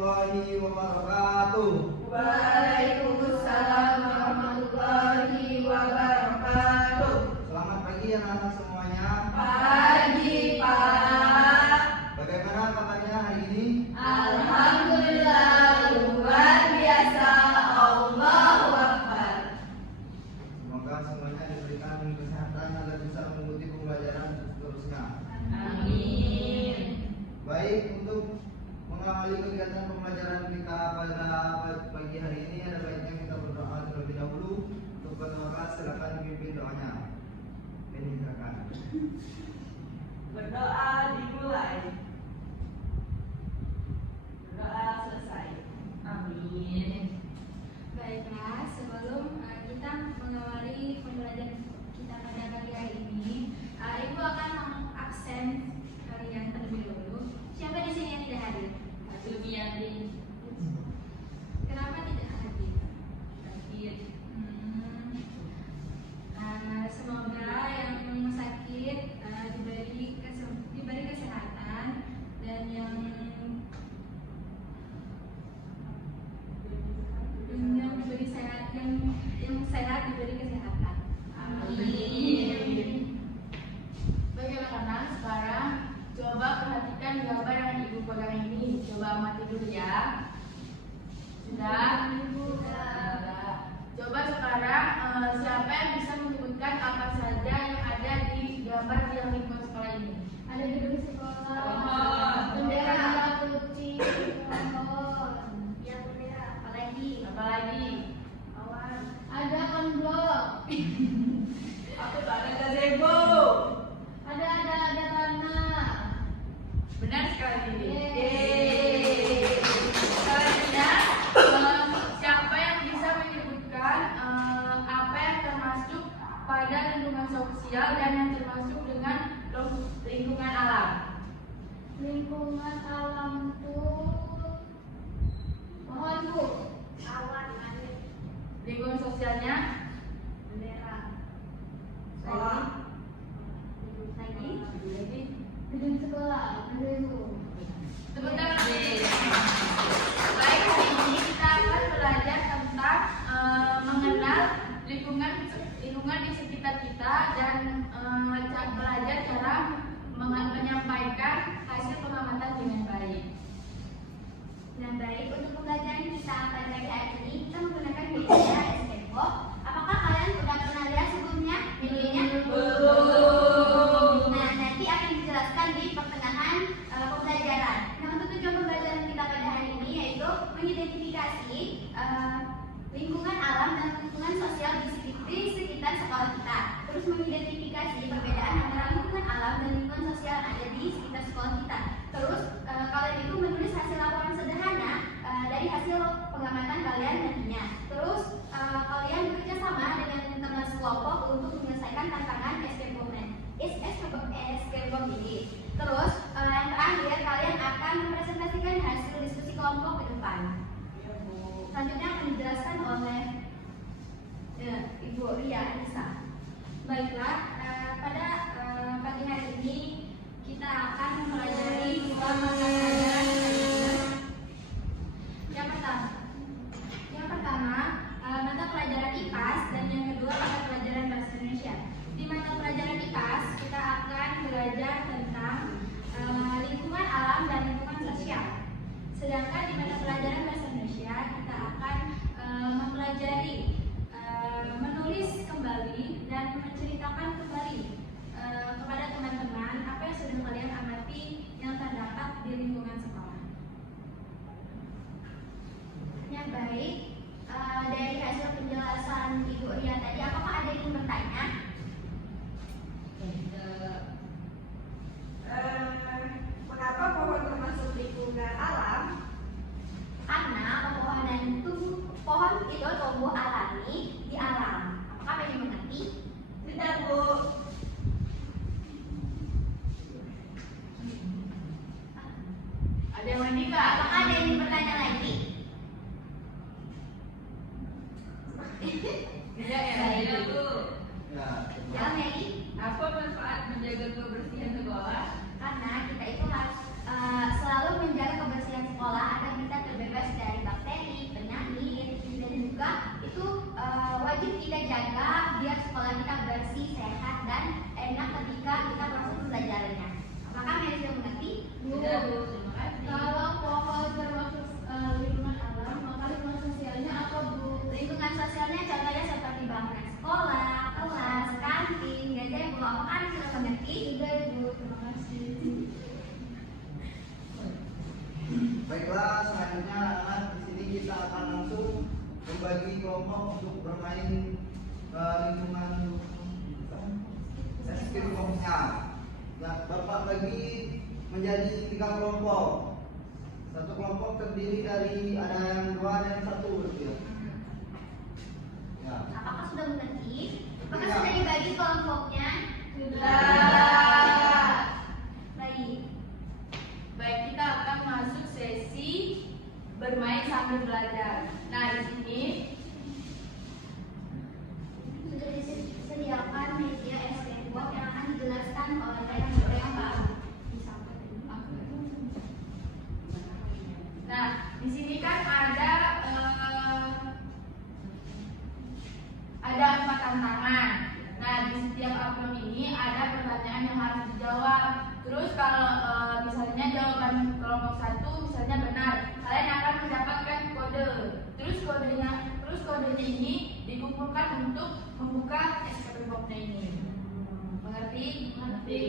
warahmatullahi wabarakatuh. Waalaikumsalam warahmatullahi wabarakatuh. Selamat pagi anak-anak semuanya. Pagi, Pak. Bagaimana kabarnya hari ini? Alhamdulillah, luar biasa. Allahu Akbar. Semoga semuanya diberikan kesehatan agar bisa mengikuti pembelajaran seterusnya. Amin. Baik, untuk mengawali kegiatan pembelajaran kita pada pagi hari ini, ada baiknya kita berdoa terlebih dahulu. Untuk berdoa, silakan dipimpin doanya. Ini silakan. Berdoa dimulai. Berdoa selesai. Amin. Baiklah, sebelum kita mengawali pembelajaran kita pada pagi hari ini, Ibu akan mengabsen kalian terlebih dahulu. Siapa di sini yang tidak hadir? Jumiati. Kenapa tidak hadir? Sakit. Semoga yang sakit diberi kesehatan, dan yang diberi sehat, yang sehat diberi kesehatan. Amin. Bagaimana sekarang? Coba perhatikan gambar yang ibu pegang ini. Coba amati dulu ya. Sudah? Sudah. Coba sekarang siapa yang bisa menyebutkan apa saja yang ada di gambar yang lingkungan sekolah ini? Ada gedung sekolah, Pohon. bendera merah putih, pohon, ya bendera, Apalagi? awan, ada konblok, Aku tak ada gazebo. ada tanah. Benar sekali. Yeay. Selanjutnya, siapa yang bisa menyebutkan apa yang termasuk pada lingkungan sosial dan yang termasuk dengan lingkungan alam? Lingkungan alam tuh pohon bu, awan, angin, Lingkungan sosialnya? bendera, Sekolah. lagi gedung sekolah, gedung. Tepuk tangan. Baik, hari ini kita akan belajar tentang mengenal lingkungan di sekitar kita dan belajar cara menyampaikan hasil pengamatan dengan baik. Nah, baik, untuk pembelajaran kita pada pagi hari ini kita menggunakan media Sketchbook. Apakah kalian sudah pernah lihat sebelumnya videonya? Belum. Nah, nanti akan dijelaskan di pertengahan pembelajaran. Nah, untuk tujuan pembelajaran kita pada hari ini yaitu mengidentifikasi lingkungan alam dan lingkungan sosial di sekitar sekolah kita. Terus mengidentifikasi perbedaan antara lingkungan alam dan lingkungan sosial yang ada di sekitar sekolah kita. Terus kalian itu menulis hasil laporan sederhana dari hasil pengamatan kalian nantinya. Terus kalian bekerja sama dengan teman sekelompok untuk menyelesaikan tantangan escape room ini. Terus yang terakhir, kalian akan mempresentasikan hasil diskusi kelompok ke depan. Selanjutnya akan dijelaskan oleh Ibu Ria Anissa. Baiklah, pada pagi hari ini kita akan mempelajari dua mata pelajaran. Yang pertama mata pelajaran IPAS, dan yang kedua mata pelajaran Bahasa Indonesia. Di mata pelajaran IPAS kita akan belajar tentang lingkungan alam dan lingkungan sosial. Sedangkan di mata pelajaran Bahasa Indonesia kita akan mempelajari menulis kembali dan menceritakan kembali kepada teman-teman apa yang sudah kalian amati yang terdapat di lingkungan sekolah. Yang baik, dari hasil penjelasan Ibu Ria tadi, apakah ada yang ingin bertanya? Mengapa pohon termasuk lingkungan alam? Karena pohon itu tumbuh alami di alam. Apakah pengen mengerti? Tidak, Bu. Ada yang lain nggak? Apakah ada yang ingin bertanya lagi? Tidak ya, Baik. tidak, Bu. Ya, Ya, Mary? Apa manfaat menjaga kebersihan sekolah? Karena kita itu harus selalu menjaga kebersihan sekolah agar kita Baiklah, selanjutnya anak-anak di sini kita akan langsung membagi kelompok untuk bermain lingkungan skill box-nya. Nah, Bapak bagi menjadi 3 kelompok. Satu kelompok terdiri dari ada yang 2 dan 1 gitu ya. Ya. Apakah sudah mengerti? Apakah Ya. sudah dibagi kelompoknya? Sudah. Baik. Baik, kita akan masuk sesi bermain sambil belajar. Nah, di sini Sudah disediakan media skateboard yang akan dijelaskan oleh mereka. Nah, di sini kan ada 4 tantangan. Nah, di setiap upload ini ada pertanyaan yang harus dijawab. Terus kalau misalnya jawaban kelompok 1 misalnya benar, kalian akan mendapatkan kode. Terus kodenya ini dikumpulkan untuk membuka escape box-nya ini. Mengerti? Mengerti.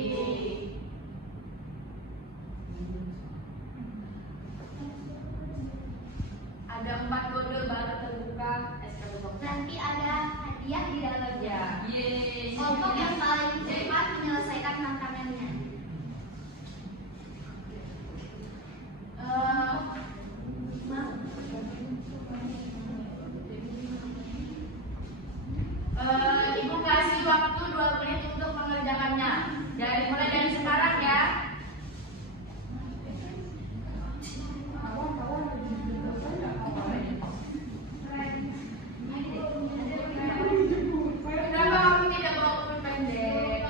Ada 4 kode baru terbuka escape box. Nanti ada hadiah di dalamnya. Yeay. Kelompok yang paling cepat menyelesaikan tantangannya. Ibu kasih waktu 2 menit untuk mengerjakannya. Mulai dari sekarang ya. Kenapa kamu tidak bawa pulpen pendek?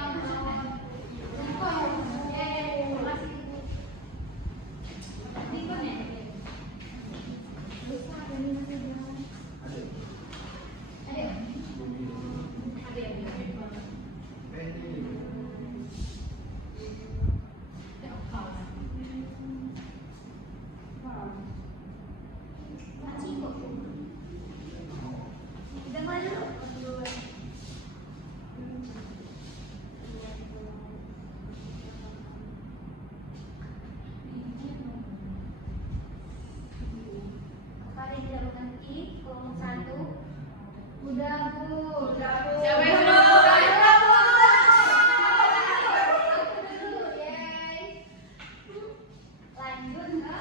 Udah mulai dulu. Apa ada yang tidak mengerti? Kelompok 1. Udah bu. Siapa yang sudah Yeay. Lanjut ke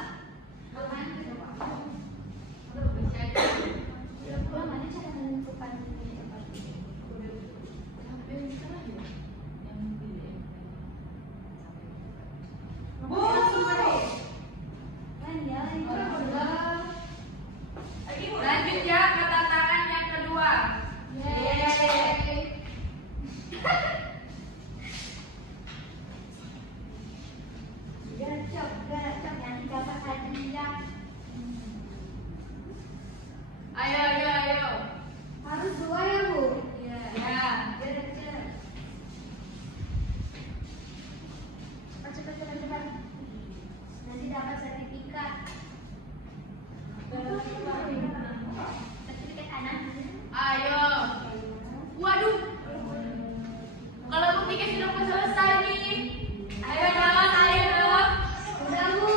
aman kedua. Bagaimana cara menentukan ini tempat ini? Lanjut ya ke tantangan yang kedua. Yeay. Gercep yang 3 pakai ya. Ayo. Harus 2 ya bu. Ya. Gercep. Cepat. Nanti dapat sertifikat. Sertifikat anak. Ayo. Waduh. Kalau buktinya sudah mau selesai nih. Ayo dong. Udah bu.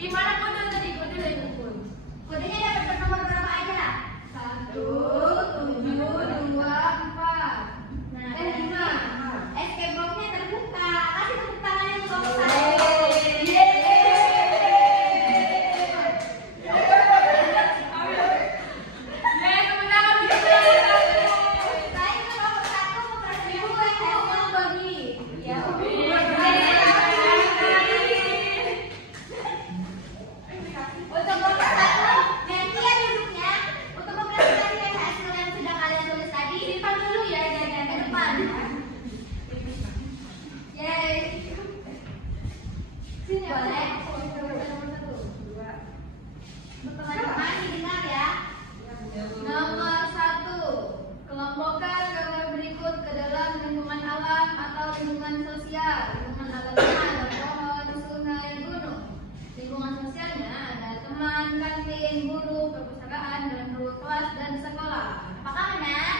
Gimana kode tadi? Kode dari buku. Kodenya dapat nomor berapa aja? 1, 7, 2, 4. Nah, 5. Escape box-nya terbuka. Kasih tepuk tangan yang besar. Nomor 1, kelompokkan gambar berikut ke dalam lingkungan alam atau lingkungan sosial. Lingkungan alamnya ada pohon, sungai, gunung. Lingkungan sosialnya ada teman, kantin, guru, perpustakaan, dan ruang kelas dan sekolah. Apakah benar?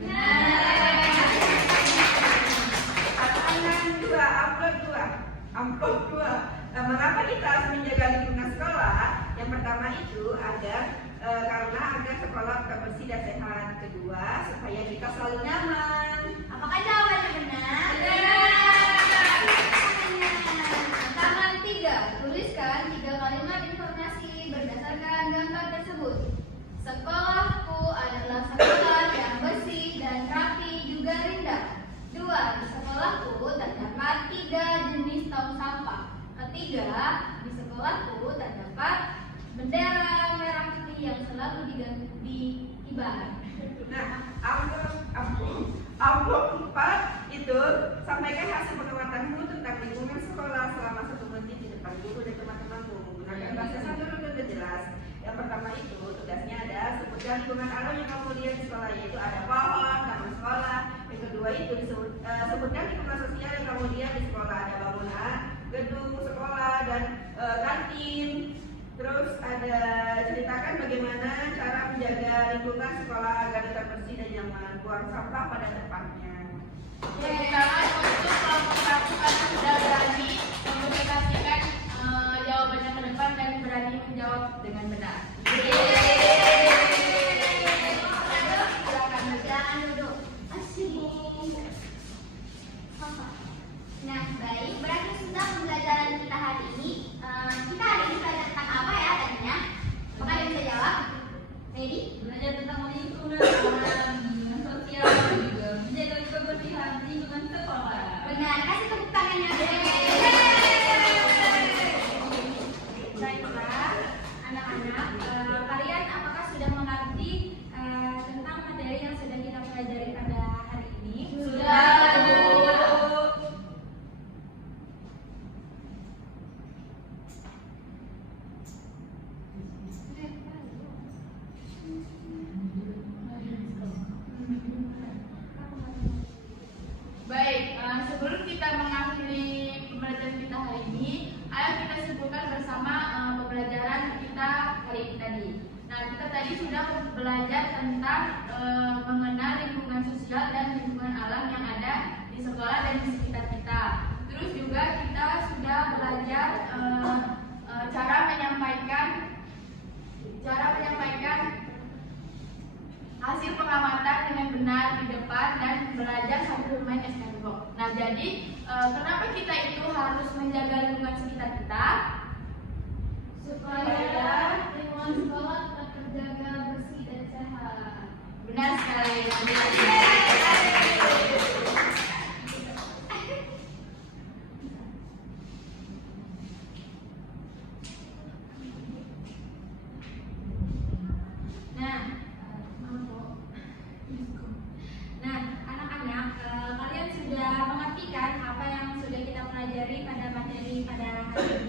Benar. Tantangan 2, amplop 2. Nah, mengapa kita harus menjaga lingkungan sekolah? Yang pertama itu karena agar sekolah tetap bersih dan sehat. Kedua, supaya kita selalu nyaman. Apakah jawabannya benar? Tantangan 3, tuliskan 3 kalimat informasi berdasarkan gambar tersebut. Sekolahku adalah sekolah yang bersih dan rapi juga indah. 2, di sekolahku terdapat 3 jenis tong sampah. Ketiga, di sekolahku terdapat bendera merah putih yang selalu dikibar. Nah, amplop 4 itu sampaikan hasil pengawatanmu tentang lingkungan sekolah selama 1 menit di depan guru dan teman-temanmu menggunakan bahasa santun dan jelas. Yang pertama itu tugasnya ada sebutkan lingkungan alam yang kamu lihat di sekolah, yaitu ada pohon, taman sekolah. Yang kedua itu sebutkan lingkungan sosial yang kamu lihat di sekolah, ada bangunan, gedung sekolah dan kantin. Terus ada ceritakan bagaimana cara menjaga lingkungan sekolah agar tetap bersih dan nyaman. Buang sampah pada tempatnya. Sekarang untuk kelompok satu karena sudah berani mengkomunikasikan jawabannya ke depan dan berani menjawab dengan benar. Silakan duduk. Asik. Nah, baik. Berarti sudah pembelajaran kita hari ini. Kita hari ini belajar tentang apa ya tadinya? Apakah ada yang bisa jawab? Ready? Belajar tentang lingkungan alam, lingkungan sosial, juga menjaga kebersihan lingkungan sekolah. Benar. Kasih tepuk tangannya. Baiklah, anak-anak, kalian apakah sudah mengerti tentang materi yang sudah kita pelajari pada hari ini? Sudah, Bu. Baik, sebelum kita mengakhiri pembelajaran kita hari ini, ayo kita sebutkan bersama pembelajaran kita hari ini tadi. Nah, kita tadi sudah belajar tentang mengenal lingkungan sosial dan lingkungan alam yang ada di sekolah dan di sekitar kita. Terus juga kita sudah belajar cara menyampaikan hasil pengamatan dengan benar di depan dan belajar sambil bermain escape box. Nah, jadi kenapa kita itu harus menjaga lingkungan sekitar kita? Supaya lingkungan sekolah tetap terjaga bersih dan sehat. Benar sekali. Nah, anak-anak, kalian sudah mengerti kan apa yang sudah kita pelajari pada materi pada hari ini?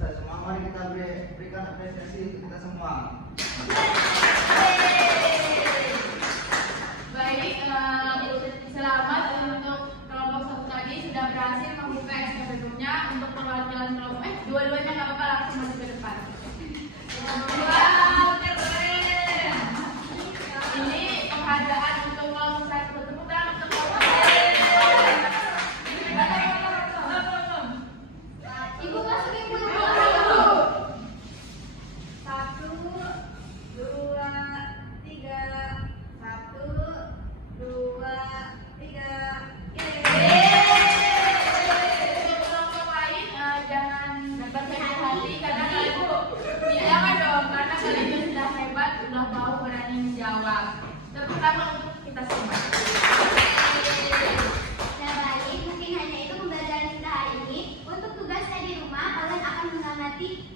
kita semua. Mari kita berikan apresiasi untuk kita semua. Baik, selamat untuk kelompok satu tadi sudah berhasil membuka SKP-nya untuk perwakilan kelompok. Dua-duanya nggak apa-apa, langsung maju ke depan. Wow, keren. Ini penghargaan untuk kelompok satu. Tepuk tangan untuk kelompok Ibu masukin dulu. 1, 2, 3. 1, 2, 3. Untuk kelompok lain jangan berhati-hati karena jangan dong karena kalian sudah hebat, sudah mau berani menjawab. Tepuk tangan untuk kita semua. Nah baik, mungkin hanya itu pembelajaran kita hari ini. Untuk tugasnya di rumah, kalian akan mengamati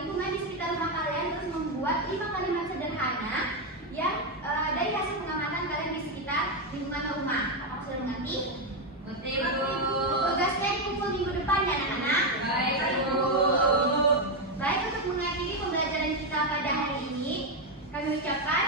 lingkungan di sekitar rumah kalian, terus membuat 5 kalimat sederhana yang dari hasil pengamatan kalian di sekitar lingkungan rumah. Apakah sudah mengerti? Ngerti, Bu. Tugasnya dikumpul minggu depan ya anak-anak. Baik, Bu. Baik, untuk mengakhiri pembelajaran kita pada hari ini, kami ucapkan